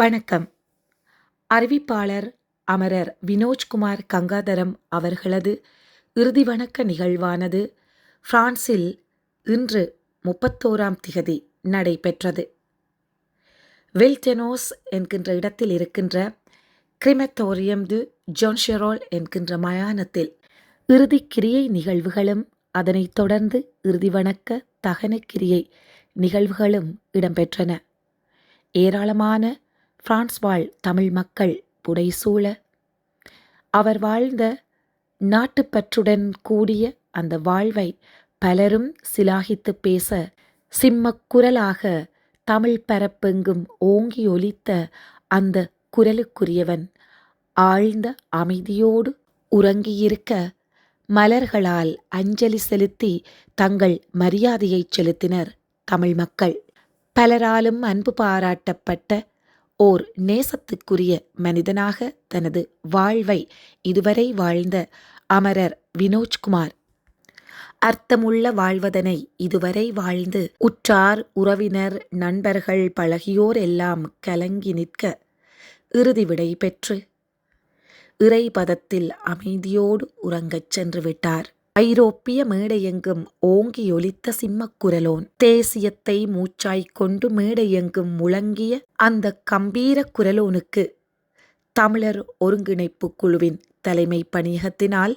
வணக்கம். அறிவிப்பாளர் அமரர் வினோஜ்குமார் கங்காதரம் அவர்களது இறுதி வணக்க நிகழ்வானது பிரான்சில் இன்று 31ஆம் திகதி நடைபெற்றது. வெல்டெனோஸ் என்கின்ற இடத்தில் இருக்கின்ற கிரிமட்டோரியம் டு ஜொன்ஷெரோல் என்கின்ற மயானத்தில் இறுதி கிரியை நிகழ்வுகளும் அதனைத் தொடர்ந்து இறுதி வணக்க தகன கிரியை நிகழ்வுகளும் இடம்பெற்றன. ஏராளமான பிரான்ஸ் வாழ் தமிழ் மக்கள் புடைசூழ அவர் வாழ்ந்த நாட்டுப்பற்றுடன் கூடிய அந்த வாழ்வை பலரும் சிலாகித்து பேச சிம்மக்குரலாக தமிழ் பரப்பெங்கும் ஓங்கி ஒலித்த அந்த குரலுக்குரியவன் ஆழ்ந்த அமைதியோடு உறங்கியிருக்க மலர்களால் அஞ்சலி செலுத்தி தங்கள் மரியாதையை செலுத்தினர் தமிழ் மக்கள். பலராலும் அன்பு பாராட்டப்பட்ட ஓர் நேசத்துக்குரிய மனிதனாக தனது வாழ்வை இதுவரை வாழ்ந்த அமரர் வினோஜ்குமார் அர்த்தமுள்ள வாழ்வதனை இதுவரை வாழ்ந்து உற்றார் உறவினர் நண்பர்கள் பழகியோர் எல்லாம் கலங்கி நிற்க இறுதி விடை பெற்று இறைபதத்தில் அமைதியோடு உறங்கச் சென்று விட்டார். ஐரோப்பிய மேடையெங்கும் ஓங்கி ஒலித்த சிம்மக்குரலோன் தேசியத்தை மூச்சாய்க் கொண்டு மேடையெங்கும் முழங்கிய அந்த கம்பீர குரலோனுக்கு தமிழர் ஒருங்கிணைப்பு குழுவின் தலைமை பணியகத்தினால்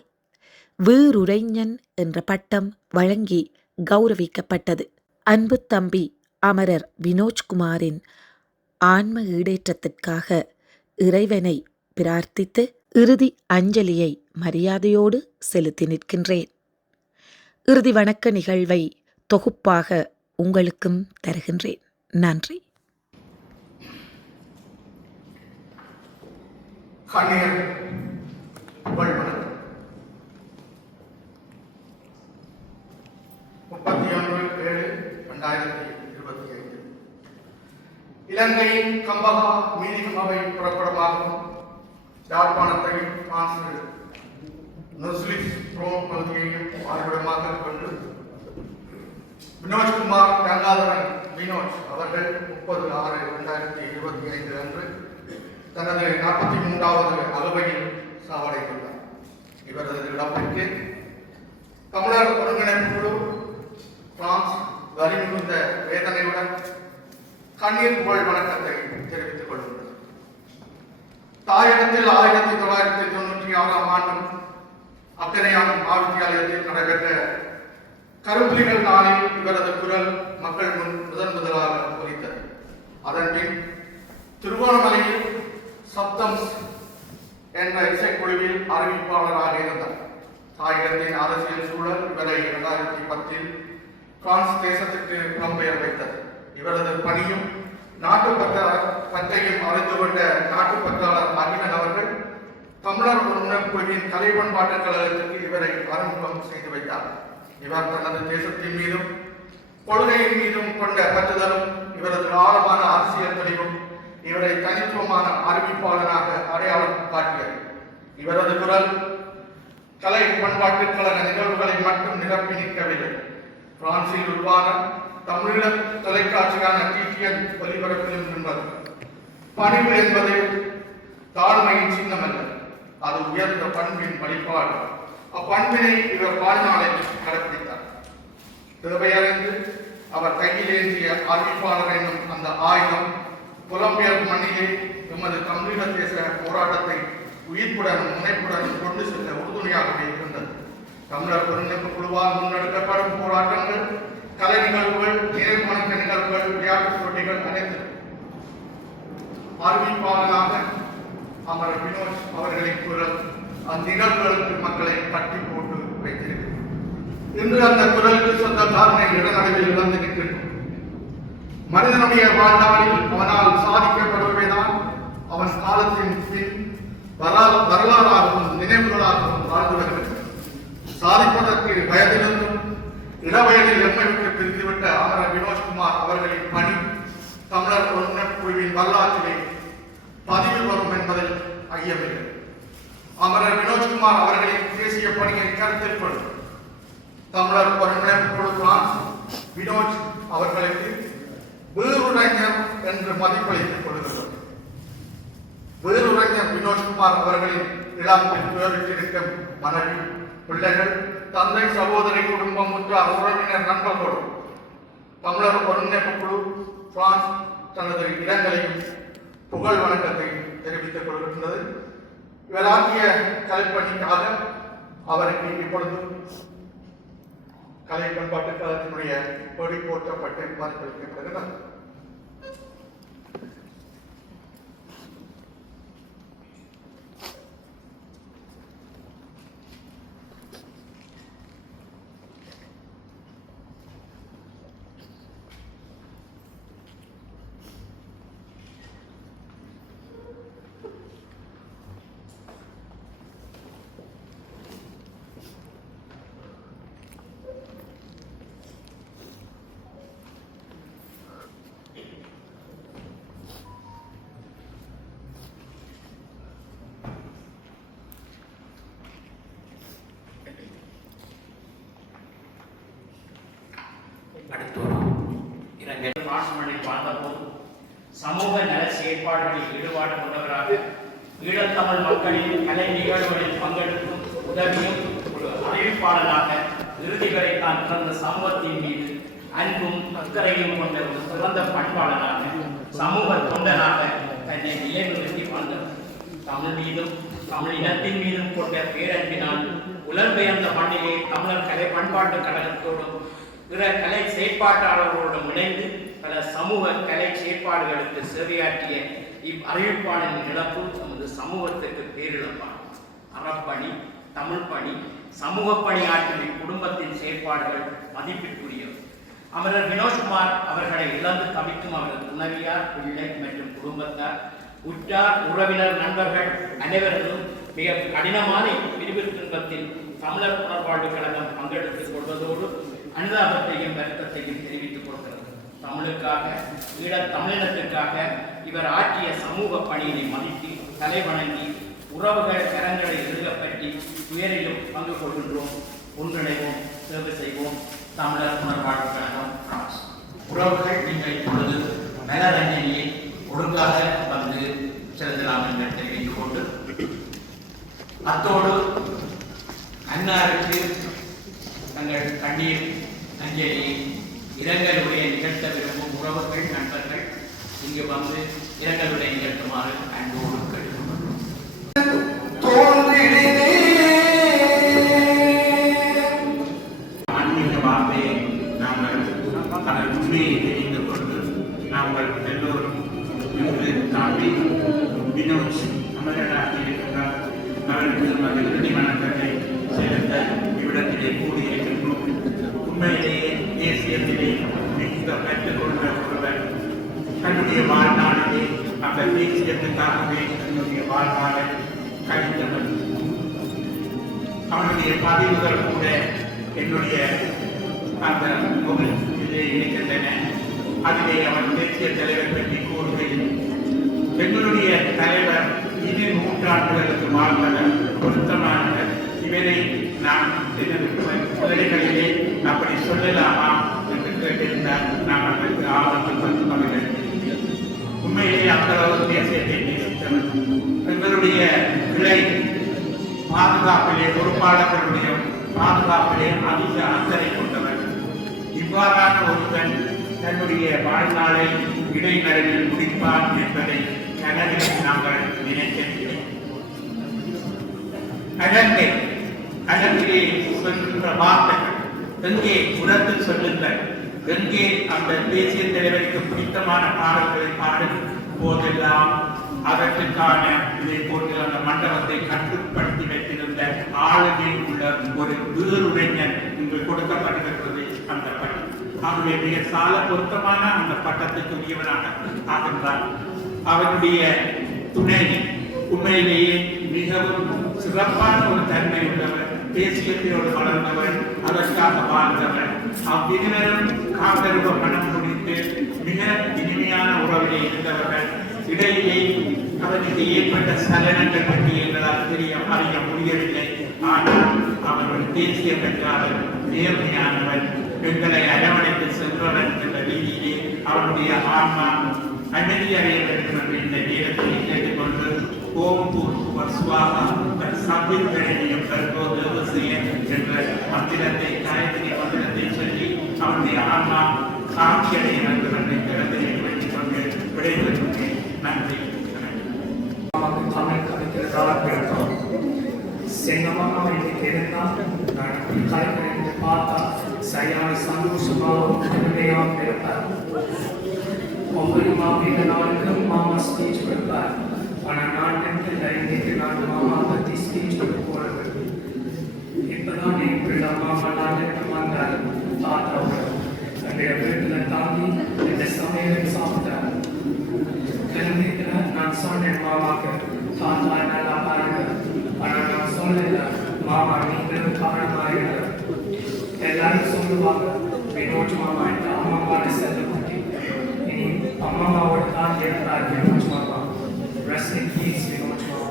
வீருரைஞன் என்ற பட்டம் வழங்கி கௌரவிக்கப்பட்டது. அன்பு தம்பி அமரர் வினோஜ்குமாரின் ஆன்ம ஈடேற்றத்திற்காக இறைவனை பிரார்த்தித்து இறுதி அஞ்சலியை மரியாதையோடு செலுத்தி நிற்கின்றேன். இறுதி வணக்க நிகழ்வை தொகுப்பாக உங்களுக்கும் தருகின்றேன். நன்றி. இலங்கையின் கம்பகா மீனிகம் அவை புறப்படமாகும் யாழ்ப்பாணத்தையும் பகுதியையும் ஆய்விடமாக கொண்டு வினோஜ்குமார் கங்காதரன் வினோஜ் அவர்கள் 30/6/2025 அன்று தனது 43வது அலுவலில் சாவடைந்துள்ளார். இவரது இழப்பிற்கு தமிழர் ஒருங்கிணைப்பு குழு பிரான்ஸ் வலிமிகுந்த வேதனையுடன் கண்ணீர் புகழ் வணக்கத்தை தெரிவித்துக் கொள்கின்றது. தாயகத்தில் 1996ஆம் ஆண்டும் அக்கரையான் மகாவித்தியாலயத்தில் நடைபெற்ற கரும்புலிகள் நாளில் இவரது குரல் மக்கள் முன் முதலாக ஒலித்தது. அதன்பின் திருவோணமலையில் சப்தம் என்ற இசைக்குழுவில் அறிவிப்பாளராக இருந்தார். தாயகத்தின் அரசியல் சூழல் இவரை 2010 பிரான்ஸ் தேசத்திற்கு புலம்பெயர் வைத்தது. இவரது பணியும் பற்றையும் அறிந்துகொண்ட நாட்டுப்பற்றாளர் அகிலன் அவர்கள் தமிழர் ஒருங்கிணைப்பு குழுவின் கலை பண்பாட்டு கழகத்திற்கு இவரை அறிமுகம் செய்து வைத்தார். இவர் தனது தேசத்தின் மீதும் கொள்கையின் மீதும் கொண்ட பற்றுதலும் இவரது ஆழமான அரசியல் தெளிவும் இவரை தனித்துவமான அறிவிப்பாளராக அடையாளம் காட்டியது. இவரது குரல் கலை பண்பாட்டு கழக நிகழ்வுகளை மட்டும் நிரப்பி நிற்கவில்லை. பிரான்சில் உருவான தமிழீழ தொலைக்காட்சியான டிடிஎன் ஒலிபரப்பிலும் நின்றது. பணிவு என்பது தாழ்மையின் சின்னம் அல்ல, அது உயர்ந்த பண்பின் வழிபாடு. அப்பண்பினை இவர் வாழ்நாளில் கடைபிடித்தார். தேவையறிந்து அவர் கையில் ஏந்திய அறிவிப்பாளர் என்னும் அந்த ஆயுதம் புலம்பெயர் மண்ணிலே எமது தமிழீழ தேச போராட்டத்தை உயிர்ப்புடனும் முனைப்புடனும் கொண்டு செல்ல உறுதுணையாகவே இருந்தது. தமிழர் ஒருங்கிணைப்பு குழுவால் முன்னெடுக்கப்படும் போராட்டங்கள், கலை நிகழ்வுகள், நேர்மணக்க நிகழ்வுகள், விளையாட்டுப் போட்டிகள் அனைத்து அறிவிப்பாளராக அமரர் வினோஜ் அவர்களின் குரல் அந்நிகழ்வுகளுக்கு மக்களை கட்டி போட்டு வைத்திருக்கிறது. இன்று அந்த குரலுக்கு சொந்த காரணை இடநடுவில் இழந்து நிற்கின்றோம். மனிதனுடைய வாழ்நாளில் அவனால் சாதிக்கப்படுவதுதான் அவன் காலத்தின் பின் வரலாறாகவும் நினைவுகளாகவும் வாழ்ந்து வருகிறது. சாதிப்பதற்கு வயதிலிருந்தும் இளவயதில் எம்மைக்கு பிரித்துவிட்ட அமரர் வினோஜ்குமார் அவர்களின் பணி தமிழர் ஒருங்கிணைப்பு குழுவின் வரலாற்றிலே பதிவு வரும் என்பதில் ஐயமில்லை. அமரர் வினோஜ்குமார் அவர்களின் தேசிய பணியை கருத்தில் கொண்டு தமிழர் ஒருங்கிணைப்பு குழு பிரான்ஸ் வினோஜ் அவர்களுக்கு வீருடைஞர் என்று மதிப்பளித்துக் கொள்கிறது. வினோத்குமார் அவர்களின் இளம் பெற்றோரிட்டிருக்கும் மனைவி, பிள்ளைகள், தந்தை, சகோதரி, குடும்பம், உற்றார், உறவினர், நண்பர்களோடு தமிழர் ஒருங்கிணைப்பு குழு பிரான்ஸ் தனது இரங்கலையும் புகழ் வணக்கத்தையும் தெரிவித்துக் கொள்கின்றது. இவராகிய கலைப்பணிக்காக அவருக்கு இப்பொழுது கலை பண்பாட்டு கழகத்தினுடைய கொடி போற்றப்பட்டு மதிப்பளிக்கப்படுகிறது. பாசமணில் வாழ்ந்தபோது சமூக நல செயற்பாடுகளில் ஈடுபாடு கொண்டவராக ஈழத்தமிழ் மக்களின் கலை நிகழ்வுகளில் பங்கெடுக்கும் உதவியும் ஒரு அறிவிப்பாளராக இறுதி வரை தான் பிறந்த சமூகத்தின் மீது அன்பும் அக்கறையும் கொண்ட ஒரு சிறந்த பண்பாளராக சமூக தொண்டராக தன்னை நிலைநிறுத்தி வாழ்ந்தவர். தமிழ் மீதும் தமிழ் இனத்தின் மீதும் கொண்ட பேரன்பினால் புலம்பெயர்ந்த மண்ணிலே தமிழர் கலை பண்பாட்டு கழகத்தோடும் பிற கலை செயற்பாட்டாளர்களோடும் இணைந்து பல சமூக கலை செயற்பாடுகளுக்கு சேவையாற்றிய இவ்வறிவிப்பாளரின் இழப்பு நமது சமூகத்திற்கு பேரிழப்பாகும். அறப்பணி, தமிழ் பணி, சமூக பணி ஆற்றிய குடும்பத்தின் செயற்பாடுகள் மதிப்பிற்குரியவை. அமரர் வினோத்குமார் அவர்களை இழந்து தவிக்கும் அவரது துணைவியார், பிள்ளை மற்றும் குடும்பத்தார், உற்றார், உறவினர், நண்பர்கள் அனைவரும் மிக கடினமான பிரிவு துன்பத்தில் தமிழர் புனர்வாழ்வு கழகம் பங்கெடுத்துக் கொள்வதோடு அனுதாபத்தையும் வருத்தத்தையும் தெரிவித்துக் கொள்கிறது. தமிழுக்காக, ஈழத் தமிழினத்திற்காக இவர் ஆற்றிய சமூக பணியினை மதித்து தலை வணங்கி உறவுகள் கரங்களை எழுதப்பற்றி உயரிலும் பங்கு கொள்கின்றோம். ஒன்றிணைவோம், சேவை செய்வோம். தமிழர் புனர்வாழ்வு கழகம் பிரான்ஸ். உறவுகள் நீங்கள் இப்பொழுது மலரஞ்சலியை ஒழுங்காக வந்து செலுத்தலாம் என்று தெரிவித்துக் கொண்டு அத்தோடு அன்னாருக்கு தங்கள் கண்ணீர் அஞ்சலி இரங்கலுடைய நிகழ்த்த விரும்பும் உறவுகள், நண்பர்கள் இங்கு வந்து இரங்கலுடைய நிகழ்த்துமாறு அன்போடு கேட்டுக்கொள்கிறோம். ஆன்மீக வார்த்தையை நாங்கள் அதன் உண்மையை தெரிந்து கொண்டு நாங்கள் எல்லோரும் இன்று தாண்டி வினோத் அமரராக இருக்கின்றார். அவருக்கு இறுதி வணக்கத்தை செலுத்த இவ்விடத்திலே கூடியிருக்கின்றோம். உண்மையிலேயே தேசியத்திலே மிகுந்த கற்றுக்கொண்ட ஒருவர் தன்னுடைய வாழ்நாளிலே அந்த தேசியத்துக்காகவே தன்னுடைய வாழ்நாளை கழித்தவர். அவனுடைய பதிவுகள் கூட என்னுடைய அந்த முகத்திலே இருக்கின்றன. அதிலே அவன் தேசிய தலைவர் பற்றி கூறுகையில், எங்களுடைய தலைவர் இரு நூற்றாண்டுகளுக்கு வாழ்ந்தவர், பொருத்தமானவர். இவரை நான் முதலிகளிலே அப்படி சொல்லலாமா என்று கேட்டிருந்தார். நான் அதற்கு ஆவணங்கள் வந்து கொண்டேன். உண்மையிலே அந்த அளவு தேசியத்தை நேசித்தவர். எங்களுடைய கிளை பாதுகாப்பிலே, பொறுப்பாளர்களுடைய பாதுகாப்பிலே அதிக அக்கறை கொண்டவர். இவ்வாறான ஒருவன் தன்னுடைய வாழ்நாளை இடைநடுவில் முடிப்பார் என்பதை கனவில் நாங்கள் நினைக்கின்றோம். அகத்திலே சொல்கின்ற வார்த்தைகள் எங்கே உரத்து சொல்லுங்கள், எங்கே அந்த தேசிய தலைவருக்கு பிடித்தமான பாடல்களை பாடும் போதெல்லாம் அதற்கான இதை போன்று அந்த மண்டபத்தை கட்டுப்படுத்தி வைத்திருந்த ஆளுகையில் உள்ள ஒரு வேறுடைஞர் இங்கு கொடுக்கப்பட்டிருக்கிறது அந்த பணி. ஆகவே மிக சால பொருத்தமான அந்த பட்டத்துக்கு உரியவனாக ஆகின்றார். அவருடைய துணை உண்மையிலேயே மிகவும் சிறப்பான ஒரு தன்மை உள்ளவர். தேசியத்தோடு வளர்ந்தவர், அதற்காக வாழ்ந்தவர். அவ்விருவரும் காந்தருவ மனம் முடித்து மிக இனிமையான உறவிலே இருந்தவர்கள். இடையிலே அவருக்கு ஏற்பட்ட சலனங்கள் பற்றி எங்களால் அறிய முடியவில்லை. ஆனால் அவர்கள் தேசிய பெற்றார்கள், நேர்மையானவர், எங்களை அரவணைத்து சென்றவர் என்ற ரீதியிலே அவருடைய ஆன்மா அமைதி அடைய வேண்டும் என்று இந்த நேரத்தில் கேட்டுக்கொண்டு ஓம் பூர்வ ஸ்வாஹா சம்பிரணியம் கர்ப்போ தேவசேய என்ற மந்திரத்தை காயத்ரி மந்திரத்தை சொல்லி அவனுடைய ஆன்மா சாட்சியடைய வேண்டும் என்ற கருத்தை வைத்துக் கொண்டு விடைபெறுகிறேன். நன்றி. தமிழ் கலைஞர்களாக செங்கமாக இன்னைக்கு இருந்தால் கலைஞரை பார்த்தா சரியான சந்தோஷமாகவும் கருமையாகவும் இருப்பார். ஒவ்வொரு மாவீர நாளுக்கும் மாமா ஸ்பீச் கொடுப்பார். ஆனால் நாட்டுக்கு இன்னைக்கு நான் மாமா பற்றி ஸ்பீச் கொடுக்க போறது. இப்பதான் என் பிள்ளை மாமா நாட்டுக்கு வந்தார். தாத்தாவோட என்னுடைய வீட்டில் தாங்கி இந்த சமையலை சாப்பிட்டார். கிளம்பிக்கிற நான் சொன்னேன் மாமாக்கு, தாத்தா நல்லா பாருங்க. ஆனால் நான் சொல்லல, மாமா நீங்களும் காரணமாயிருங்க. எல்லாரும் சொல்லுவாங்க, வினோஜ் மாமா என்ற அம்மாவோட செல்லக்குட்டி. இனி அம்மாவோட தான் இருந்தார் வினோஜ் மாமா. Rest in peace, வினோஜ் மாமா.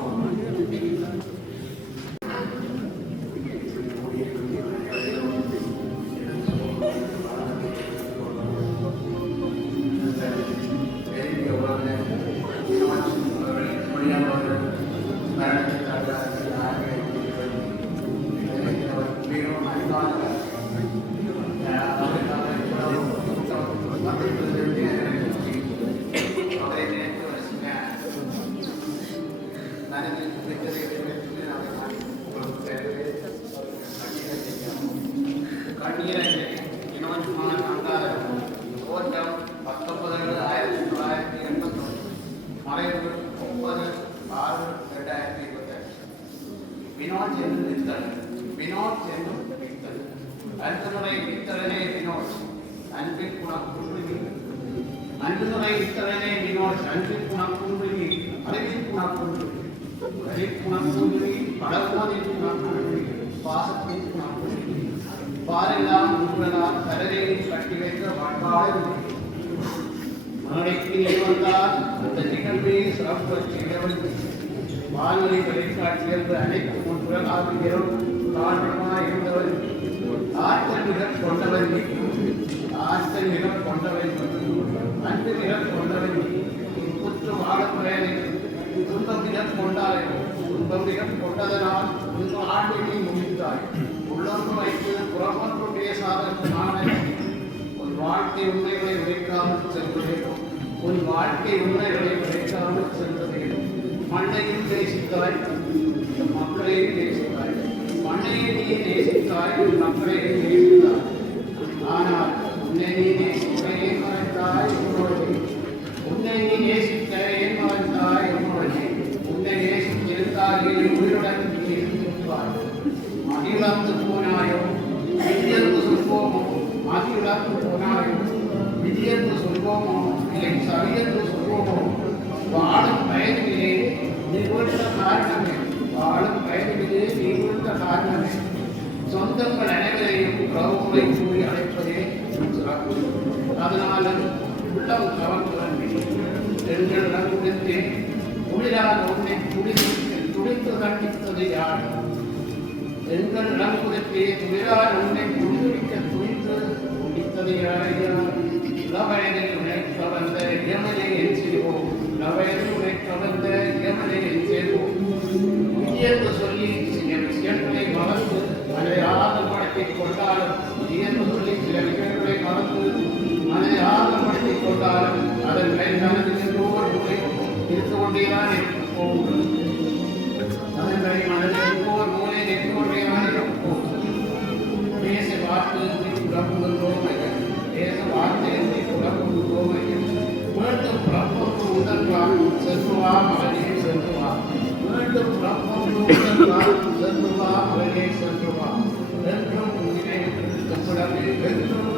வினோத் என்று வித்தல் வினோத் என்று வித்தல் அன்புமுறை வித்தலனே வினோத் அன்பின் குணம் குன்றுமி அன்புமுறை வித்தலனே வினோத் அன்பின் குணம் குன்றுமி அறிவின் குணம் குன்றுமி அறிவின் குணம் குன்றுமி பழகுவதின் குணம் குன்றுமி பாசத்தின் குணம் குன்றுமி பாரெல்லாம் உங்களெல்லாம் கரரையில் கட்டி வைத்த வாழ்வாடு மனைக்கு வந்தால் அந்த நிகழ்வை சிறப்பு செய்யவன் வானொலி தொலைக்காட்சியில் அனைத்து முன்புறமாகவும் காரணமாக இருந்தவர் ஆற்றல் நிறம் கொண்டவர் ஆற்றல் நிறம் கொண்டவர் அன்பு நிறம் கொண்டவர் குற்று வாழப்பயனை துன்பம் நிறம் கொண்டாய் துன்பம் நிறம் கொண்டதனால் இந்த ஆண்டினை முடித்தாய் உள்ளொன்று வைத்து புறமொன்று பேசாத உன் வாழ்க்கை உண்மைகளை உரைக்காமல் செல்வதே உன் வாழ்க்கை உண்மைகளை உரைக்காமல் செல்வதே மண்ணையும் நேசித்தாய் மக்களையும் நேசித்தாய் மண்ணையை நீ நேசித்தாய் மக்களையும் நேசித்தாய் ஆனால் உன்னை நீ நேசித்தே மறைத்தாய் என்னோடு உன்னை நீ நேசித்த ஏன் மறைத்தாய் என்னோடு உன்னை நேசித்திருந்தால் உயிருடன் நீ இருந்திருப்பாய் மகிழந்து போனாயோ விதியர்ந்து சொல்வோமோ மகிழந்து போனாயோ விதியர்ந்து சொல்வோமோ இல்லை சரியென்று சொல்வோமோ வாழும் பயனிலே நிகழ்ந்த காரணமே வாழும் பயனிலே நிகழ்ந்த காரணமே சொந்தங்கள் அனைவரையும் பிரபுவை கூறி அழைப்பதே சிறப்பு. அதனால உள்ளம் கவர்ந்து பெண்களிடம் கொடுத்தே குளிரான உன்னை துடித்து கண்டித்தது யார்? பெண்களிடம் கொடுத்தே குளிரான உன்னை குளிர்விக்க துணித்து முடித்தது யார்? இளவயதில் உனக்கு வந்த இயமனை என் செய்வோம் இளவயதில் உனக்கு வந்த இயமனை என் செய்வோம் என்று சொல்லி சில விஷயங்களை மறந்து அதை ஆதரப்படுத்திக் கொண்டாலும் என்று சொல்லி சில விஷயங்களை மறந்து அதை ஆதரப்படுத்திக் கொண்டாலும் அதன் மேல் மனதில் ஒவ்வொரு இருந்து கொண்டேதான் இருக்க போகும். அதனை மனதில் ஒவ்வொரு மூலை நின்று கொண்டேதான் இருக்க போகும். பேச வார்த்தை புறப்புகிறோம் பேச வார்த்தை புறப்புகிறோம் மீண்டும் புறப்பொன்று உதன்றான் செல்வா மகனே செல்வா மீண்டும் புறப்பொன்று உதன்றான் செல்வா மகனே செல்வா என்றும் உன்னினை என்றும்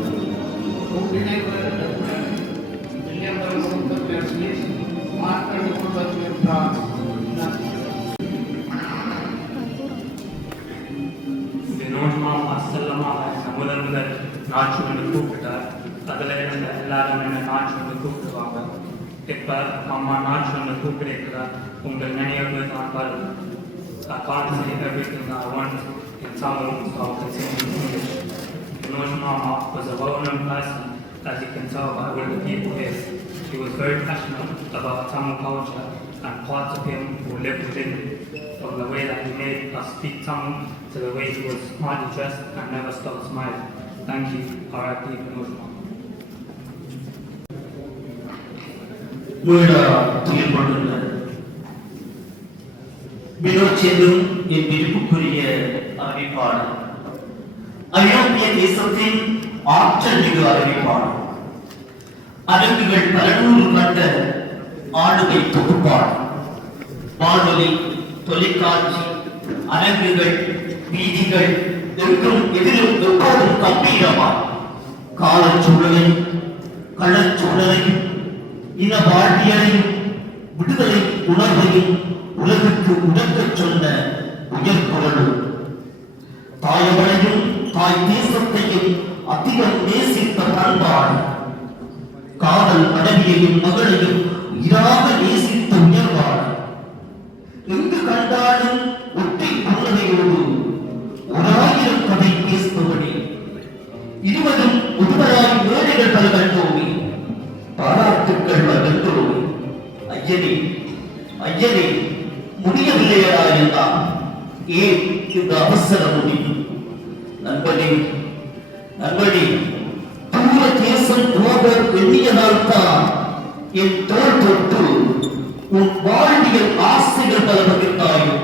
உன்னினை இல்லையம்பரம் குடும்பத்தில் மாற்றம் குடும்பத்தில் என்றார். வினோத் மாமா செல்லமாக முதல் நாச்சு வந்து கூப்பிட்டார். அதில் இருந்த எல்லாரும் என்ன நாச்சு வந்து கூப்பிடுவாங்க. இப்போ அம்மா நாச்சு வந்து கூப்பிடுறார். உங்கள் நினைவு நான் வருது. I can't say everything I want in Tamil, so I'll continue in English. Vinod Mama was a well-known person, as you can tell by where the people is. He was very passionate about Tamil culture and parts of him who lived within, from the way that he made us speak tongue to the way he was smartly dressed and never stopped smiling. Thank you, R.I.P. Vinod Kumar. வீடா துயில் கொண்டுள்ள வினோத் செல்லும் என் விருப்புக்குரிய அறிவிப்பாளர், ஐரோப்பிய தேசத்தின் ஆற்றல் மிகு அறிவிப்பாளர், அரங்குகள் பல நூறு கண்ட ஆளுகை தொகுப்பாளர், வானொலி, தொலைக்காட்சி, அரங்குகள், வீதிகள் எங்கும் எதிலும் எப்போதும் கம்பீரமாய் காலச்சூழலை, களச்சூழலையும், இன வாழ்வியலையும், விடுதலை உணர்வையும் உலகுக்கு உணர்த்தச் சொன்ன உயர்குரலும், தாயவளையும் தாய் தேசத்தையும் அதிகம் நேசித்த பண்பாடு, காதல் மனைவியையும் மகளையும் இராக நேசித்த உயர்வாடு, எங்கு கண்டாலும் ஒட்டி புன்னகையோடு 1000 கதை பேசுபவனே, இருவரும் ஒருவராய் மேடைகள் பல கண்டோமே, பாராட்டுக்கள் வென்றோமே. ஐயனே ஐயனே, முடியவில்லையா என்றான். ஏன் இந்த அவசர முடிவு? நண்பனே நண்பனே, தூர தேசம் போக எண்ணியதால் தான் என் தோல் தொட்டு உன் வாழ்வியல் ஆசைகள் பல பகிர்ந்தாயோ.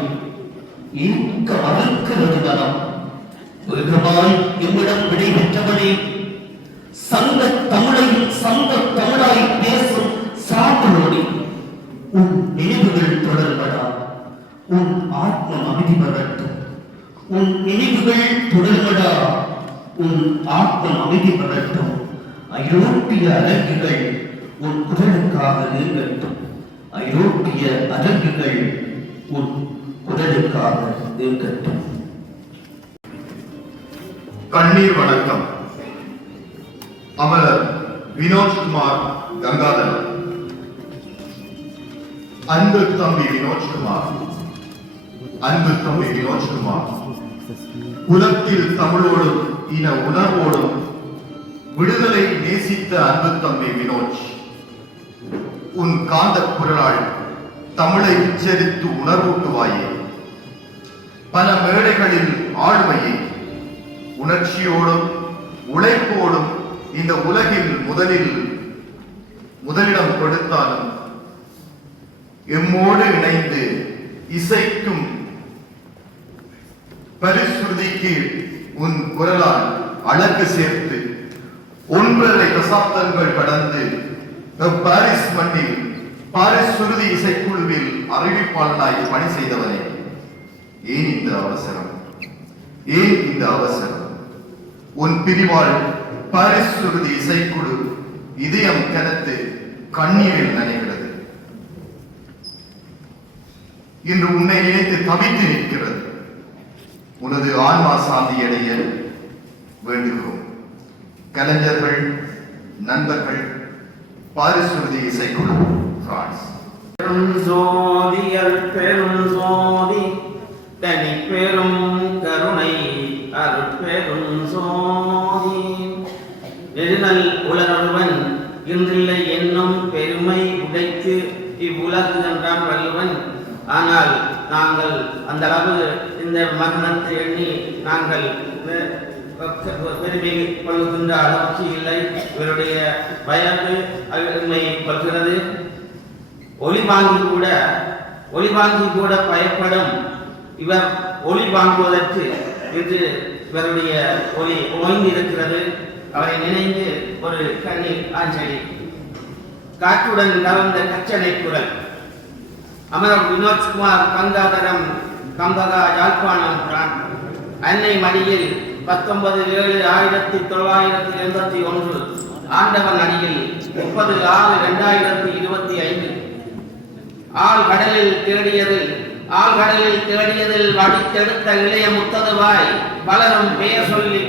ஏற்க மறுக்கிறது மனம். வேகமாய் எம்மிடம் விடைபெற்றவனே, சங்க தமிழையும் சங்க தமிழாய் பேசும் சான்றோனே, உன் நினைவுகள் தொடர்படா, உன் ஆத்மம் அமைதி பெறட்டும். உன் நினைவுகள் தொடர்படா, உன் ஆத்மம் அமைதி பெறட்டும். ஐரோப்பிய அரங்குகள் உன் குரலுக்காக நீங்கட்டும். ஐரோப்பிய அரங்குகள் உன் குரலுக்காக நீங்கட்டும். கண்ணீர் வணக்கம். அமரர் வினோத்குமார் கங்காதரன். அன்பு தம்பி வினோத்குமார், அன்பு தம்பி வினோத்குமார், குலத்தில் தமிழோடும் இன உணர்வோடும் விடுதலை நேசித்த அன்பு தம்பி வினோத், உன் காந்த குரலால் தமிழை உச்சரித்து உணர்வூட்டுவாயே. பல மேடைகளில் ஆளுமையை உணர்ச்சியோடும் உழைப்போடும் இந்த உலகில் முதலிடம் கொடுத்தாலும் எம்மோடு இணைந்து இசைக்கும் பரிசுருதிக்கு உன் குரலால் அழகு சேர்த்து 9.5 தசாப்தங்கள் கடந்து பாரிஸ் மண்ணில் பாரிஸ் சுருதி இசைக்குழுவில் அறிவிப்பாளனாய் பணி செய்தவனே, ஏன் இந்த அவசரம்? ஏன் இந்த அவசரம்? உன் பிரிவால் பாரிஸ் சுருதி இசைக்குழு இதயம் கனத்து கண்ணீரில் நனைகிறது. இன்று உன்னை நினைத்து தவித்து நிற்கிறது. உனது ஆன்மா சாந்தி அடைய வேண்டுகிறோம். கலைஞர்கள், நண்பர்கள், பாரிஸ் சுருதி இசைக்குழு, பிரான்ஸ். பெருஞ்சோதியல் பெருஞ்சோதி தனி பெரும் கருணை அருட்பெரும் சோதி நெடுநல் உலகவன் இன்றில்லை என்னும் பெருமை உடைத்து இவ்வுலகு என்றான் வள்ளுவன். ஆனால் நாங்கள் அந்த அளவு இந்த மரணத்தை எண்ணி நாங்கள் பெருமை கொள்கின்ற அளவுக்கு இல்லை. இவருடைய வயது அருமை கொள்கிறது. ஒளி வாங்கி கூட பயப்படும் இவர் ஒளி வாங்குவதற்கு இன்று இவருடைய ஒளி ஓய்ந்திருக்கிறது. அவரை நினைந்து ஒரு கண்ணீர் ஆஞ்சலி. காற்றுடன் கலந்த கச்சனை குரல். அமரர் வினோத்குமார் கங்காதரம், கம்பகா, யாழ்ப்பாணம், அன்னை மடியில் 19/7/1981, ஆண்டவன் அடியில் 30/6/2025. ஆழ்கடலில் தேடியதில் வடித்தெடுத்த இளைய முத்ததுவாய் பலரும் பெயர் சொல்லி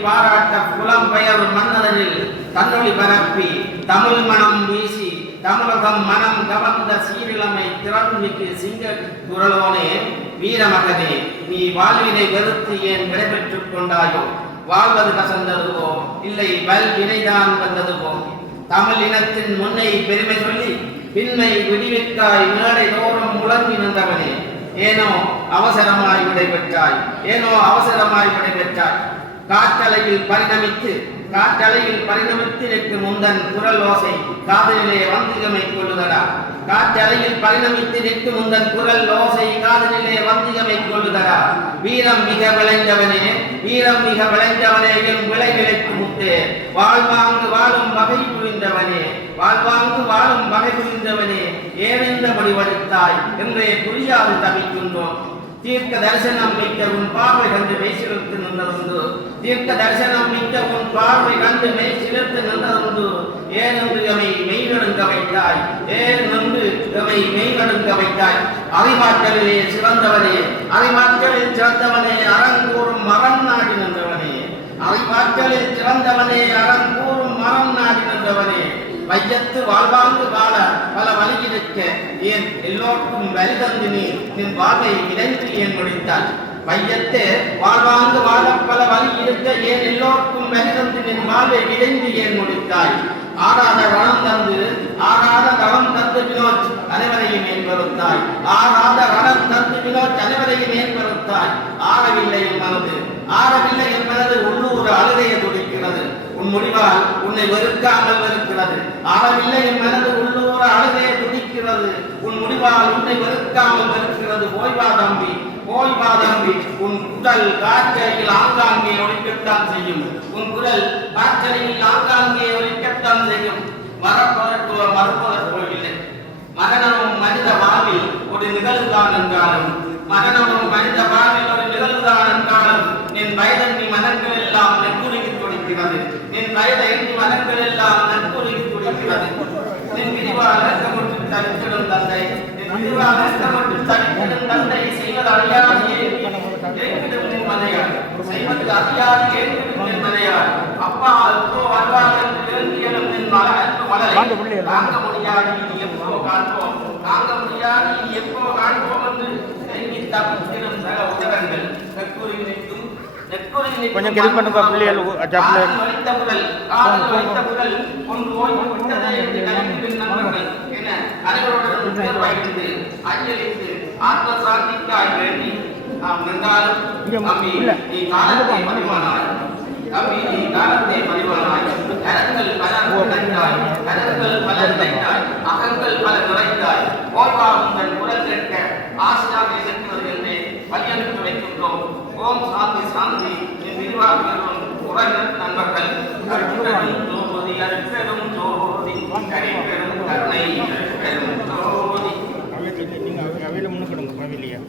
பாராட்ட புலம்பெயர் மன்னதனில் தன்னொளி பரப்பி தமிழ் மனம் வீசி தமிழகம் மனம் கவர்ந்த சீரிழமை திறன்மிக்கு சிங்க குரலோனே, வீரமகனே, நீ வாழ்வினை வெறுத்து ஏன் விடைபெற்றுக் கொண்டாயோ? வாழ்வது கசந்ததுவோ இல்லை வல்வினைதான் வந்ததுவோ? தமிழ் இனத்தின் முன்னை பெருமை சொல்லி பின்மை விடிவிற்காய் மேடை தோறும் முழங்கி நின்றவனே ஏனோ அவசரமாய் விடைபெற்றாய் காற்றலையில் பரிணமித்து நிற்கும் முந்தன் குரல் ஓசை காதலிலே வந்திகமை கொள்ளுதடா வீரம் மிக விளைந்தவனே என் விளை விளைக்கு முத்தே வாழ்வாங்கு வாழும் வகை புரிந்தவனே ஏனெந்த முடிவெடுத்தாய் என்றே புரியாது தவிக்கின்றோம். தீர்க்க தரிசனம் மிக்க உன் பார்வை கண்டு மெய் சிலிர்த்து நின்றதுண்டு ஏனென்று எமை மெய் நடுங்க வைத்தாய் அறிவாற்றலிலே சிறந்தவனே அறங்கூறும் மரம் நாடி நின்றவனே வையத்து வாழ்வாங்கு வாழ பல வழியிருக்க ஏன் எல்லோருக்கும் வலிதந்து நின் வாழ்வை இணைந்து ஏன் முடித்தாய் வையத்து வாழ்வாங்கு வாழ பல வழி இருக்க ஏன் எல்லோருக்கும் வலிதந்து நின் வாழ்வை இணைந்து ஏன் முடித்தாய் ஆறாத வரம் தந்து வினோத் அனைவரையும் ஏன் பெறுத்தாய் ஆறவில்லை என் மனது உள்ளூர் அழுகையை துடிக்கிறது உன் முடிவால் உன்னை வெறுக்காமல் வெறுக்கிறது ஆறவில்லை என் மனது உள்ளூர அழுகையை துடிக்கிறது உன் முடிவால் உன்னை வெறுக்காமல் வெறுக்கிறது போய்வா தம்பி உன் குரல் காற்றலையில் ஆங்காங்கே ஒலிக்கத்தான் செய்யும் மறுப்பதற்கோவில்லை மரணமும் மனித வாழ்வில் ஒரு நிகழ்வுதான் என்றாலும் என் வயதன் நீ மனங்கள் எல்லாம் நெற்குருகி துடிக்கிறது நின் விரிவால் இறக்கமுற்று தவித்திடும் தந்தை செய்வது அறியாது நின் மனையார் அப்பா அப்போ வருவார்கள் நின் மலரை தாங்க முடியாது இனி எப்போ காண்போம் என்று எங்கி தவித்திடும் சக உதவங்கள் கொஞ்சம் கெல்ப் பண்ணுங்க பிள்ளைகள் அகங்கள் பல நிறைந்தாய் ஓய்வாகுங்கள் குரல் கேட்க ஆசியாக இருக்கிறது என்றே வலியுறுத்தி வைக்கின்றோம். ஓம் சாந்தி என் விரிவாக்கம் உறவினர் நண்பர்கள் அருட்பெரும் ஜோதி கருணை ஜோதி அவையில் முன்னுக்கிடுங்க பவிலியா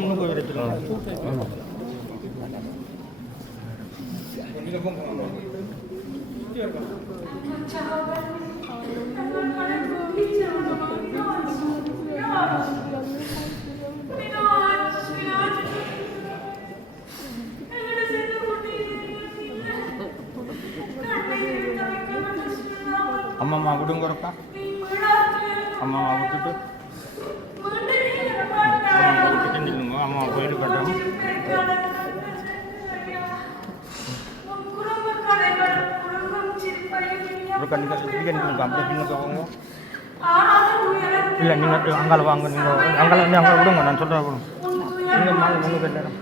முன்னுக்கு வச்சுக்கணும். அம்மா விடுங்கறப்பா அம்மா விட்டுட்டு நில்லுங்க. அம்மா போயிட்டு கட்டணும். இல்லை நீங்கள் அங்கால வாங்க, நீங்கள் அங்கால வந்து அங்கே விடுங்க, நான் சொல்கிறேன் விடுங்க. நீங்கள் வாங்க முன்னு கட்டணும்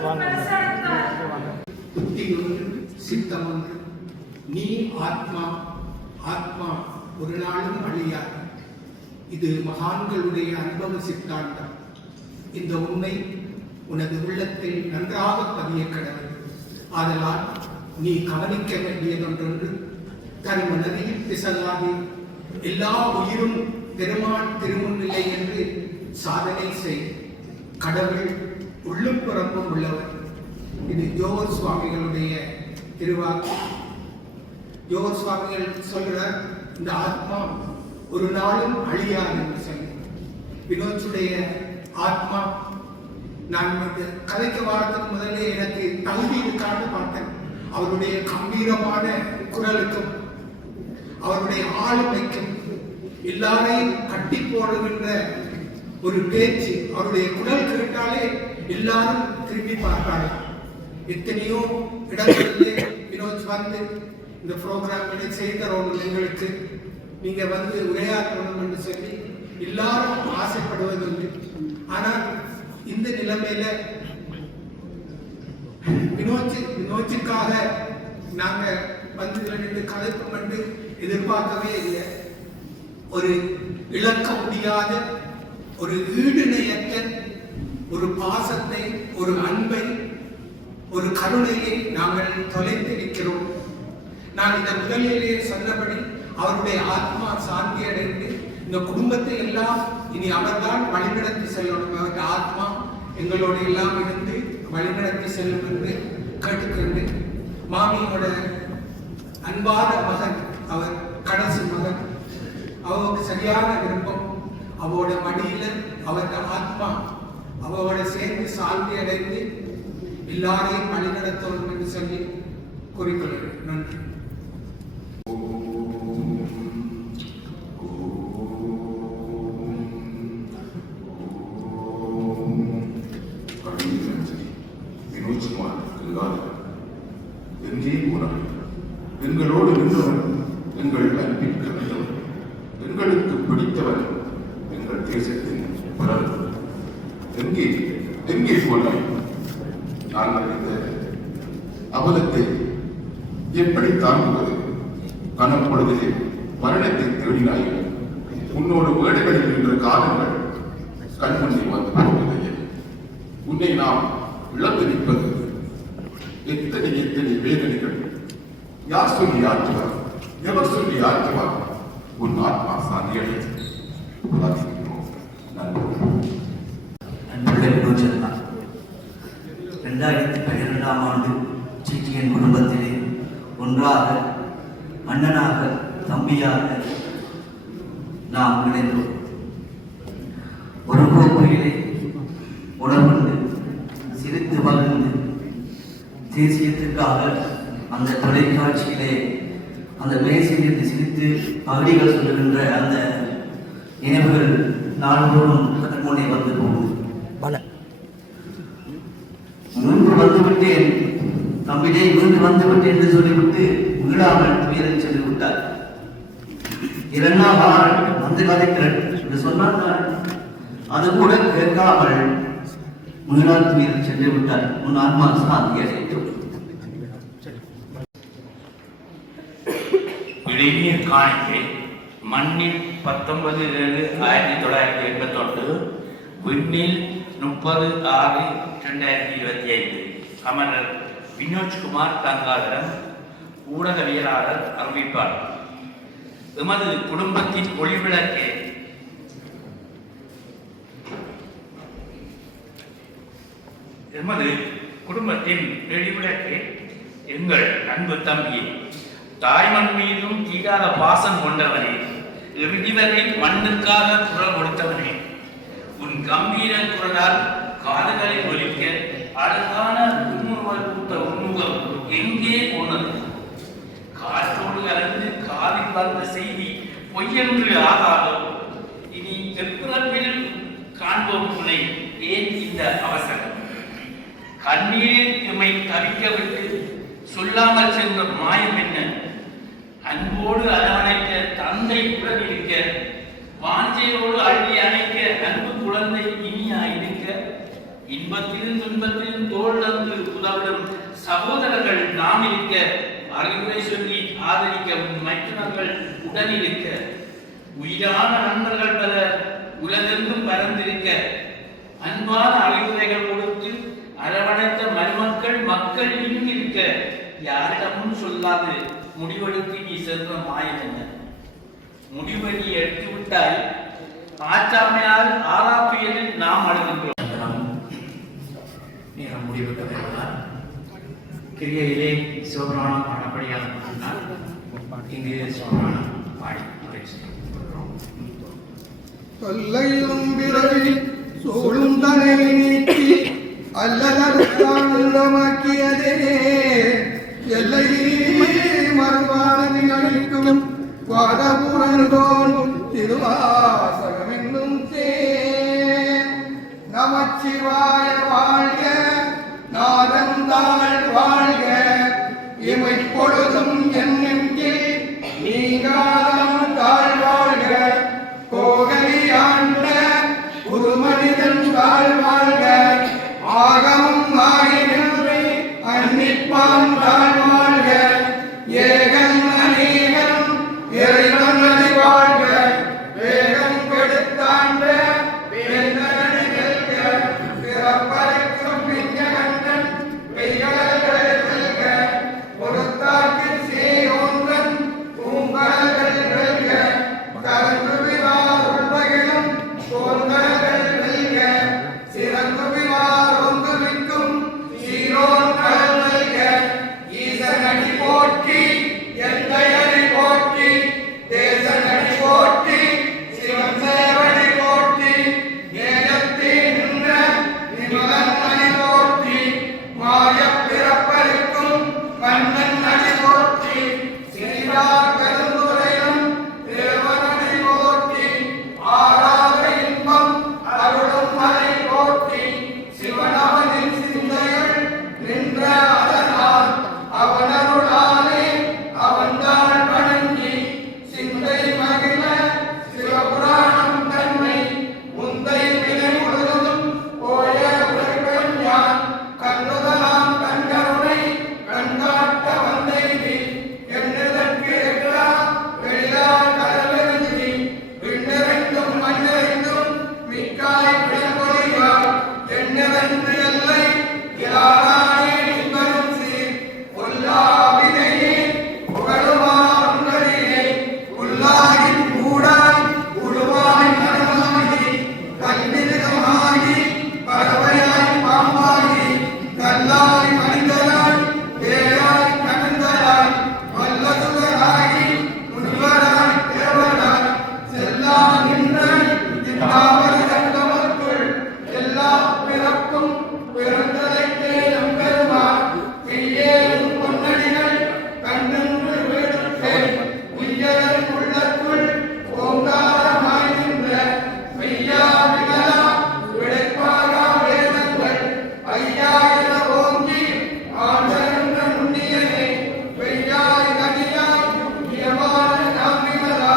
வாங்க புத்தி ஒன்று சித்தம் ஒன்று. நீ ஆத்மா ஒரு நாளும் அழியாது. இது மகான்களுடைய அனுபவ சித்தாந்தம். இந்த உண்மை உனது உள்ளத்தில் நன்றாக பதிய கடவுள். ஆதலால் நீ கவனிக்க வேண்டியதொன்றொன்று, தன் மனதில் பிசகாது எல்லா உயிரும் பெருமான் திருமுன்னிலை என்று சாதனை செய். கடவுள் உள்ளும் புறம்பும் உள்ளவர். இது யோகர் சுவாமிகளுடைய திருவாக்கு. யோகர் சுவாமிகள் சொல்றார், இந்த ஆத்மா ஒரு நாளும் அழியாது என்று சொல்லி. வினோச்சுடைய ஆத்மா, நான் கதைக்கு வாரத்துக்கு முதல்ல எனக்கு தகுதி இருக்கான்னு பார்த்தேன். அவருடைய கம்பீரமான குரலுக்கும் அவருடைய ஆளுமைக்கும் எல்லாரையும் கட்டி போடுகின்ற ஒரு பேச்சு, அவருடைய குரல் கேட்டாலே எல்லாரும் திரும்பி பார்த்தார்கள். எத்தனையோ இடங்களிலே வினோத் வந்து இந்த ப்ரோக்ராம்களை செய்தரோம் எங்களுக்கு நீங்க வந்து உரையாற்றணும் என்று சொல்லி எல்லாரும் ஆசைப்படுவதுண்டு. ஆனால் இந்த நிலைமையில வினோச்சுக்காக நாங்க வந்து ரெண்டு கலைப்போம் என்று எதிர்பார்க்கவே இல்லை. ஒரு இழக்க முடியாத ஒரு ஈடுணையற்ற ஒரு பாசத்தை, ஒரு அன்பை, ஒரு கருணையை நாங்கள் தொலைத்து நிற்கிறோம். நான் இந்த முதலிலேயே சொன்னபடி அவருடைய ஆத்மா சாந்தி அடைந்து இந்த குடும்பத்தை எல்லாம் இனி அவர்தான் வழிநடத்தி செல்லணும். அவருடைய ஆத்மா எங்களோட எல்லாம் இருந்து வழிநடத்தி செல்லும் என்று கேட்டுக்கொண்டு, மாமியோட அன்பான மகன், அவர் கடைசி மகன், அவருக்கு சரியான விருப்பம், அவரோட மடியில அவருடைய ஆத்மா அவரோட சேர்ந்து சாந்தி அடைந்து எல்லாரையும் வழிநடத்தணும் என்று சொல்லி குறிப்பிடுகிறேன். நன்றி. எங்களோடு நின்றவன் எங்கள் அன்பில் கலந்தவன், எங்களுக்கு பிடித்தவன், எங்கள் தேசத்தின் பிறந்தவன். எங்கே போனாய்? நாங்கள் இந்த அவலத்தை எப்படி தாங்குவது? கனப்பொழுதிலே மரணத்தை தேடினாய். உன்னோடு வேடுகளில் நின்ற காலங்கள் கண்முன்னே வந்து போவதையே. உன்னை நாம் இழந்து நிற்பது எத்தனை வேதனைகள்! யார் சொல்லி ஆற்றுவார்? எவர் சொல்லி ஆற்றுவார்? உன் ஆத்மா சாந்தியடை. அன்புள்ள வினோச்சனா, 2012ஆம் ஆண்டு சிட்டியன் குடும்பத்திலே ஒன்றாக, அண்ணனாக, தம்பியாக நாம் இணைந்தோம். ஒரு கோப்பையிலே உணர்ந்து சிரித்து வளர்ந்து தேசியத்துக்காக அந்த தொலைக்காட்சியிலே அந்த மேசையிலிருந்து சிரித்து பகுதிகள் சொல்லுகின்ற அந்த நினைவுகள் நாள்தோறும் முன்னே வந்து போகும். மூன்று வந்துவிட்டேன் தம்பிடே, மூன்று வந்துவிட்டேன் என்று சொல்லிவிட்டு மீளாமல் துயரில் சென்று விட்டார். 2ஆம் வாரம் வந்து கதைக்கிறேன் என்று சொன்னால் அது கூட கேட்காமல் மீளால் துயரில் சென்று விட்டார். உன் ஆத்மா சாந்தி அடையட்டும். இடையே காணிக்கை மண்ணில் 19/7/1981, விண்ணில் 30/6/2025. அமரர் வினோத்குமார் கங்காதரன், ஊடகவியலாளர், அறிவிப்பாளர். எமது குடும்பத்தின் ஒளிவிளக்கே எங்கள் அன்பு தம்பியே, தாய்மண் மீதும் தீராத பாசம் கொண்டவனே, இறுதிவரை மண்ணுக்காக குரல் கொடுத்தவனே, உன் கம்பீர குரலால் காதுகளை ஒலிக்க அழகான உண்முகல் கூட்ட உண்முகம் எங்கே போனது? காற்றோடு கலந்து காதில் வந்த செய்தி பொய்யென்று ஆகாதோ? இனி எப்பிறப்பில் காண்போம் துணை, ஏன் இந்த அவசரம்? கண்ணீரில் எம்மை தவிக்க விட்டு சொல்லாமல் சென்ற மாயம் என்ன? அன்போடு அரவணைக்க தந்தை உடன் இருக்க, வாஞ்சையோடு அள்ளி அணைக்க அன்பு குழந்தை இனியாயிருக்க, இன்பத்திலும் துன்பத்திலும் தோள் தந்து உதவிடும் சகோதரர்கள் நாம் இருக்க, அறிவுரை சொல்லி ஆதரிக்க மைத்துனர்கள் உடனிருக்க, உயிரான நண்பர்கள் பல உலகெங்கும் பறந்திருக்க, அன்பான அறிவுரைகள் கொடுத்து அரவணைத்த மருமக்கள் மக்கள் இங்கிருக்க, யாரிடமும் சொல்லாது முடிவெடுத்து நீ சென்ற மாயம் என்ன? முடிவை நீ எடுத்து விட்டால் ஆச்சாமையால் ஆராப்பியலில் நாம் அழுகின்றோம். நேரம் முடிவுக்கு கிரியையிலே சிவபுராணம் பாடப்படியாக சொன்னால் இங்கு சிவபுராணம் பாடி தொல்லையும் பிறவி சூழும் தனை நீக்கி அல்லலமாக்கியதே எல்லை மறுவான நிகழ்க்கும் வாதபுரந்தோன் திருவாசகம் என்னும் நமச்சிவாய வாழ்க நாதந்தாள் இமைப்பொழுதும் என் நெஞ்சில் நீங்காதான் தாழ்வாழ்க கோகலி ஆண்ட குருமனிதன் தாழ்வாழ்க ஆகமும் ஆகி நின்று அன்னிப்பான் தாழ்வாழ்க ஏகன் அநேகன் இறைவன் அடிவாழ்க வேகம் கெடுத்தாண்ட வேந்தனடி வெல்க பிறப்பறைக்கும் விஞ்ஞகண்டன் பெய்கடல்கள் வெல்க பொறுத்தாக்கு சேயோன்றன் பூங்கடல்கள் வெல்க கலந்து விழார் உள்வகிலும் தோன்றல்கள் வெல்க சிறந்து விழார் ஒன்றுவிக்கும் சீரோன் கடல் வெல்க ஈசனடி போற்றி எந்தையடி போற்றி தேசனடி போற்றி சிவன் சேவடி போற்றி நேயத்தே நின்ற நிமலன் அடி போற்றி மாயப் பிறப்பருக்கும் கண்ணன் அடி போற்றி சீரார் கருந்துரையும் தேவனடி போற்றி ஆராத இன்பம் அருளும் மலை போற்றி சிவனவனின் சிந்தையுள் நின்ற அதனால் அவனருளாலே அவன்தான் வணங்கி சிந்தை மகிழ சிவபுராணம் தன்னை முந்தை வினை முழுதும் போய உரைப்பன் யான் கண்ணுதலாம் கண்கருணை கண்காட்ட வந்தைவி எண்ணுதற்கு எல்லாம் வெளியார் கடலெழுதி விண்ணிறைந்தும் மண்ணிறைந்தும் மிக்காய் விளம்பொழிவார் எண்ணிறைந்து எல்லை யாரானே நின்பரும் சீர் பொல்லாவினையே புகழுமார் உங்களிலே உள்ளாகி கூடாய் உருவாய் மனமாகி கண்ணிருகமாகி பறவையாய் பாம்பாகி கல்லாய் மனிதராய் தேராய் கணந்தராய் வல்லதுவராகி முனிவராய் தேவராய் செல்லா நின்ற இன்னாவது கண்டமக்குள் எல்லா பிறப்பும் பிறந்ததைத்தே நம்பெருமான் மெய்யேறும் பொன்னடிகள் கண்ணின்று வீடுற்றே உய்யரும் உள்ளத்துள் ஓங்காரமாய் நின்ற மெய்யா விமலா விடைப்பாகா வேதங்கள் ஐயாயிர ஓங்கி ஆண்டென்ற நுண்ணியனே வெய்யாய் நதியாய் நியமான நாம் விமலா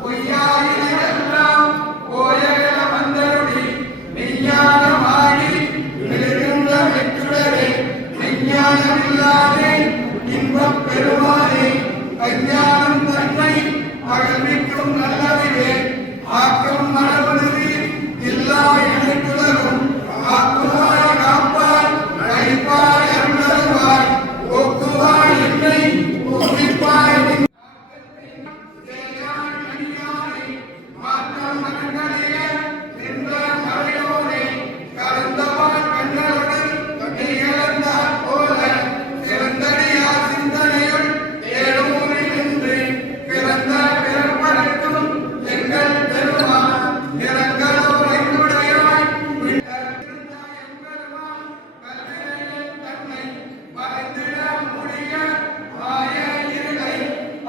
பொய்யாயிரெல்லாம் போயகல வந்தருளி மெய்ஞானமாகி மிளிர்கின்ற வெற்றுடரே மெய்ஞானமில்லாதே இன்பப் பெருமானே அஞ்ஞானம் தன்னை அகழ்விக்கும் நல்லறிவே ஆக்கம் மனவருதி இல்லா இணைத்துதலும் ஆக்குவாய் காப்பாய் அழிப்பாய் அருளருவாய் ஒக்குவாய் என்னை ஒழிப்பாய் மாற்றம் மகன்களே நின்ற மறையோனே கலந்தவாய் கண்ணோடு நிகழ்ந்தார் போல சிறந்தடியார் சிந்தனையுள் ஏழூரில் நின்று பிறந்த பிறப்படைக்கும் எங்கள் பெருமான் நிறங்களோரை உடையாய் விட்டிருந்தாய் எம்பெருமான் கல்வினையில் தன்னை மறைந்திட முடிய மாய இருளை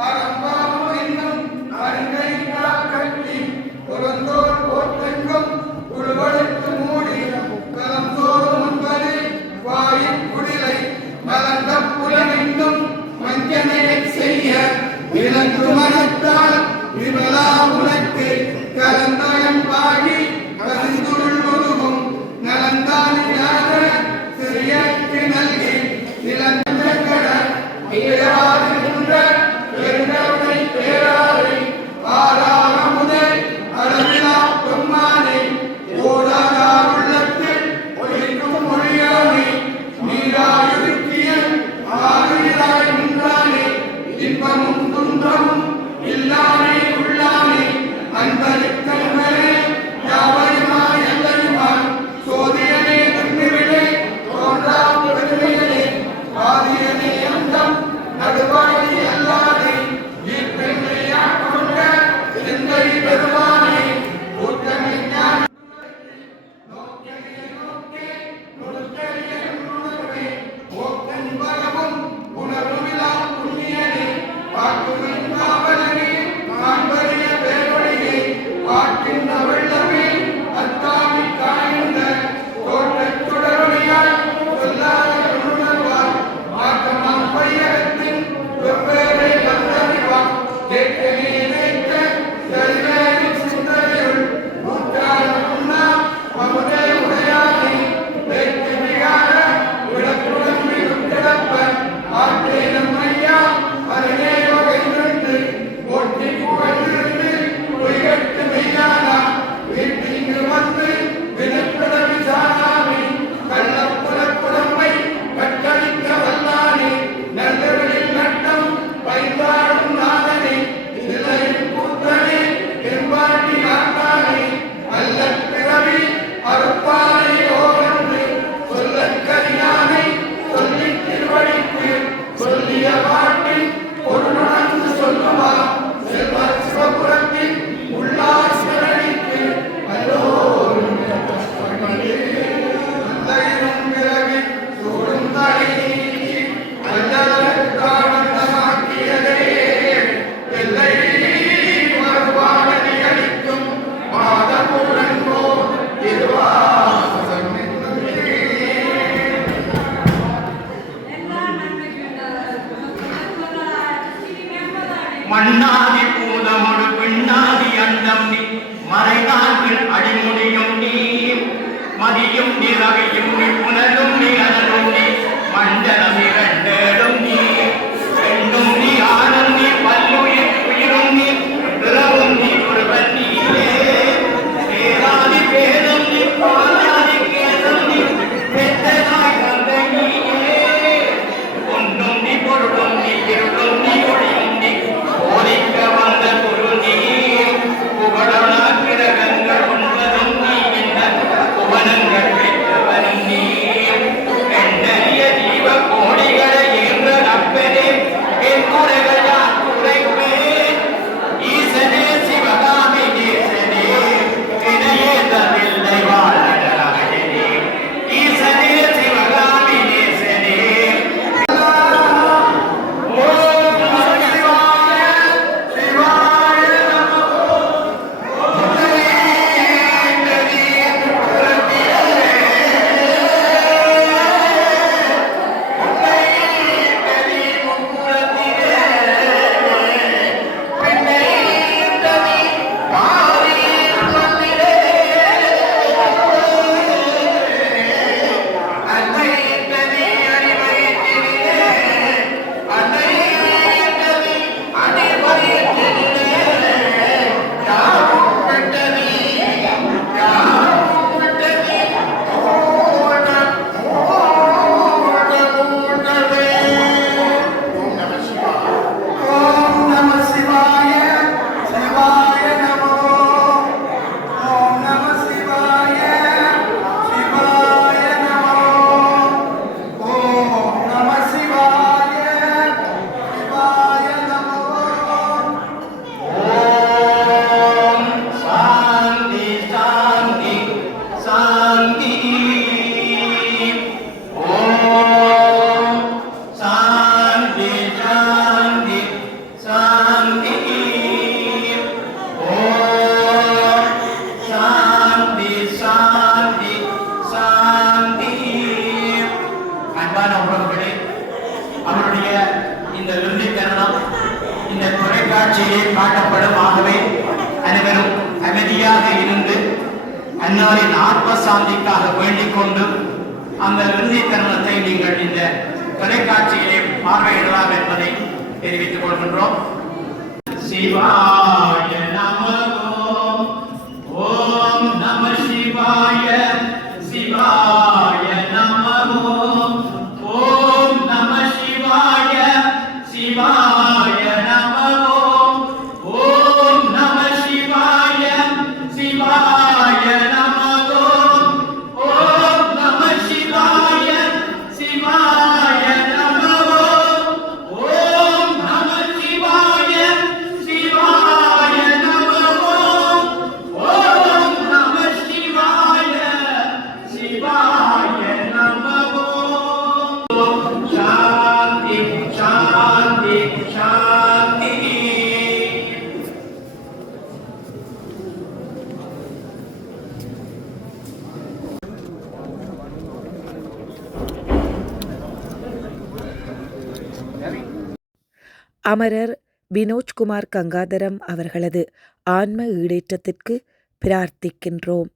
அறம்பாவோ என்னும் அருங்கை கட்டி புறந்தோர் போற்றெங்கும் உருவெடுத்து மூடி கலந்தோறும் முன்பது வாயின் குடிலை மலர்ந்த புலனெங்கும் வஞ்சனை செய்ய விளங்கு மனத்தால் விமலா உனக்கு கலந்தயம் பாகி கலந்துள் முழுகும் நலந்தானியாக சிறியக்கு நல்கி இளந்த கடல் பேராறு நின்ற பெருங்கருணை பேராறு ஆறார முதல் அளவிலா பெம்மானே ஓடாதா உள்ளத்தில் ஒழிக்கும் மொழியானே நீராயிருக்கிய ஆறுயிராய் நின்றானே இன்பமும் துன்பமும் இல்லானே உள்ளானே அன்பருக்கல்களே யாவருமாய் எல்லையுமாய் சோதியனே தன்னிவிடே தோன்றா பெருமையனே ஆதியனே அந்தம் நடுவாய் அல்லாதே இப்பெண்ணையாக் கொண்ட எந்தை பெருமானே கூட்டமே ஞான உணர்வுமிலா புண்ணியனே வாக்குமின் காவலனே காண்பறிய பேரொழியே வாக்கின் வெள்ளமே அத்தாமி காய்ந்த தோற்றச் சுடரொளியாய் சொல்லாத உணர்வாய் மாற்றமாம் பையகத்தை மண்ணாதி பூதமொடு பெண்ணாதி அண்டம் நீ மறைநாட்டில் அடிமுடியும் நீ மதியும் நீ ரவியும் நீ புனலும் நீ அனலும் நீ மண்டலம் இரண்டேடும் நீ பெண்ணும் நீ ஆணும் நீ பல்லுயிர் உயிரும் நீ பிறவும் நீ ஒருவன் நீயே பேராதி பேரும் நீ பாராதி கேதும் நீ பெற்றதாய் வந்த நீயே ஒன்றும் நீ பொருளும் நீ இருளும் நீ ஒளியும் நீ ஒலிக்க வந்த குரு நீ புகழனா கிரகங்கள் ஒன்பதும் நீ என்ன புவனங்கள் பெற்றவனும் நீ எண்ணறிய ஜீவ கோடிகளை என்ற நப்பனே என் குறைகள் யார் குறைப்பேன் ஈசனே சிவகாமி நேசனே இணையே தவில்லை வாழ்நடராஜனே ஈசனே சிவகாமி நேசனே ஓம் நம சிவாய சிவாய ஓம் நம சிவாய சிவாய நமோ ஓம் நம சிவாய சிவாய நமோ ஓம் நம சிவாய சிவாய நமோ ஓம் சாந்தி சாந்தி சாந்தி ஓம் சாந்தி சாந்தி சாந்தி ஓம் சாந்தி சாந்தி சாந்தி. அன்பான உறவுகளே, அவருடைய இந்த இறுதி தருணம் இந்த தொலைக்காட்சியிலே காட்டப்படும். ஆகவே அனைவரும் அமைதியாக இருந்து அன்னாரின் ஆத்ம சாந்திக்காக வேண்டிக் கொண்டு அந்த இறுதி தருணத்தை நீங்கள் இந்த தொலைக்காட்சியிலே பார்வையிடலாம் என்பதை தெரிவித்துக் கொள்கின்றோம். சிவாய நமோ ஓம் நம சிவாய சிவாய நமோ ஓம் நம சிவாய சிவாய நமோ ஓம் நம சிவாய சிவாய நமோ ஓம் நம சிவாய சிவாய நமோ ஓம் நம சிவாய சிவாய நமோ ஓம் நம சிவாய சிவாய நமோ. சாந்தி சாந்தி சாந்தி. அமரர் வினோஜ்குமார் கங்காதரம் அவர்களது ஆன்ம ஈடேற்றத்திற்கு பிரார்த்திக்கின்றோம்.